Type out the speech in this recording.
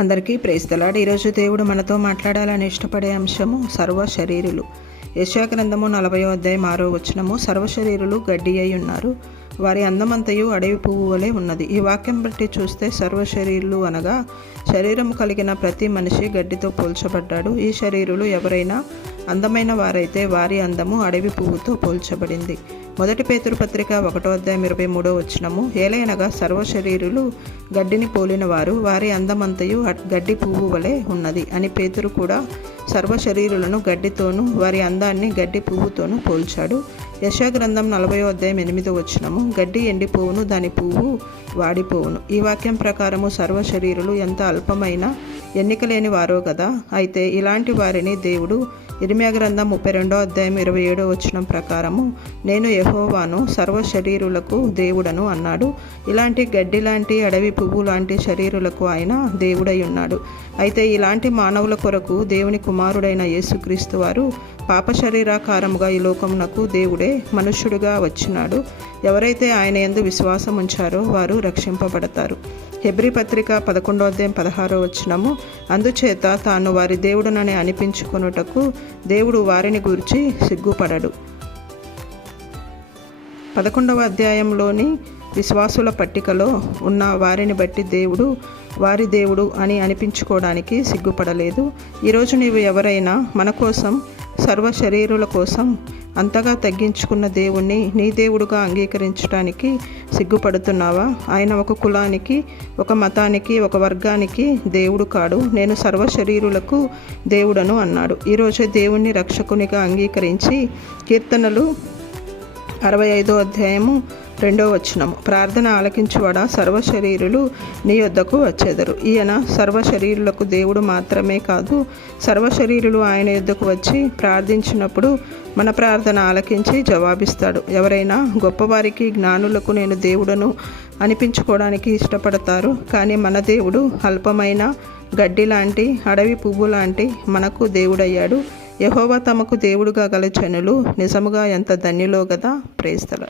అందరికీ ప్రేస్తలాడు. ఈరోజు దేవుడు మనతో మాట్లాడాలని ఇష్టపడే అంశము సర్వ శరీరులు. యశాగ్రంథము నలభయో అధ్యాయం ఆరో వచనము సర్వ శరీరులు గడ్డి అయి ఉన్నారు. వారి అందమంతయు అడవి పువ్వు వలె ఉన్నది. ఈ వాక్యం బట్టి చూస్తే సర్వ శరీరులు అనగా శరీరము కలిగిన ప్రతి మనిషి గడ్డితో పోల్చబడ్డాడు. ఈ శరీరులు ఎవరైనా అందమైన వారైతే వారి అందము అడవి పువ్వుతో పోల్చబడింది. మొదటి పేతురు పత్రిక ఒకటో అధ్యాయం ఇరవై మూడో వచ్చినము ఏలైనగా సర్వ శరీరులు గడ్డిని పోలిన వారు వారి అందమంతయు గడ్డి పువ్వు వలె ఉన్నది అని పేతురు కూడా సర్వ శరీరులను గడ్డితోనూ వారి అందాన్ని గడ్డి పువ్వుతోనూ పోల్చాడు. యశాగ్రంథం నలభయో అధ్యాయం ఎనిమిదో వచ్చినము గడ్డి ఎండిపోవును దాని పువ్వు వాడిపోవును. ఈ వాక్యం ప్రకారము సర్వ శరీరులు ఎంత అల్పమైన ఎన్నిక లేని వారో కదా అయితే ఇలాంటి వారిని దేవుడు ఇరిమియా గ్రంథం ముప్పై రెండో అధ్యాయం ఇరవై ఏడో వచనం ప్రకారము నేను యహోవాను సర్వ శరీరులకు దేవుడను అన్నాడు. ఇలాంటి గడ్డి లాంటి అడవి పువ్వు లాంటి శరీరులకు ఆయన దేవుడై ఉన్నాడు. అయితే ఇలాంటి మానవుల కొరకు దేవుని కుమారుడైన యేసుక్రీస్తు వారు పాప శరీరాకారముగా ఈ లోకమునకు దేవుడే మనుష్యుడుగా వచ్చినాడు. ఎవరైతే ఆయన ఎందు విశ్వాసం ఉంచారో వారు రక్షింపబడతారు. హెబ్రి పత్రిక పదకొండో అధ్యాయం పదహారో వచ్చినము అందుచేత తాను వారి దేవుడునని అనిపించుకొనుటకు దేవుడు వారిని గురించి సిగ్గుపడడు. పదకొండవ అధ్యాయంలోని విశ్వాసుల పట్టికలో ఉన్న వారిని బట్టి దేవుడు వారి దేవుడు అని అనిపించుకోవడానికి సిగ్గుపడలేదు. ఈరోజు నీవు ఎవరైనా మన కోసం సర్వ శరీరుల కోసం అంతగా తగ్గించుకున్న దేవుణ్ణి నీ దేవుడుగా అంగీకరించడానికి సిగ్గుపడుతున్నావా? ఆయన ఒక కులానికి ఒక మతానికి ఒక వర్గానికి దేవుడు కాడు. నేను సర్వ శరీరులకు దేవుడను అన్నాడు. ఈరోజే దేవుణ్ణి రక్షకునిగా అంగీకరించి కీర్తనలు అరవై ఐదో అధ్యాయము రెండో వచనము. ప్రార్థన ఆలకించువాడ? సర్వ శరీరులు నీ యొద్దకు వచ్చేదరు. ఈయన సర్వ శరీరులకు దేవుడు మాత్రమే కాదు సర్వ శరీరులు ఆయన యొద్దకు వచ్చి ప్రార్థించినప్పుడు మన ప్రార్థన ఆలకించి జవాబిస్తాడు. ఎవరైనా గొప్పవారికి జ్ఞానులకు నేను దేవుడను అనిపించుకోవడానికి ఇష్టపడతారు కానీ మన దేవుడు అల్పమైన గడ్డి లాంటి అడవి పువ్వు లాంటి మనకు దేవుడయ్యాడు. యహోవా తమకు దేవుడుగా గల జనులు నిజముగా ఎంత ధన్యులో గదా? ప్రేస్తల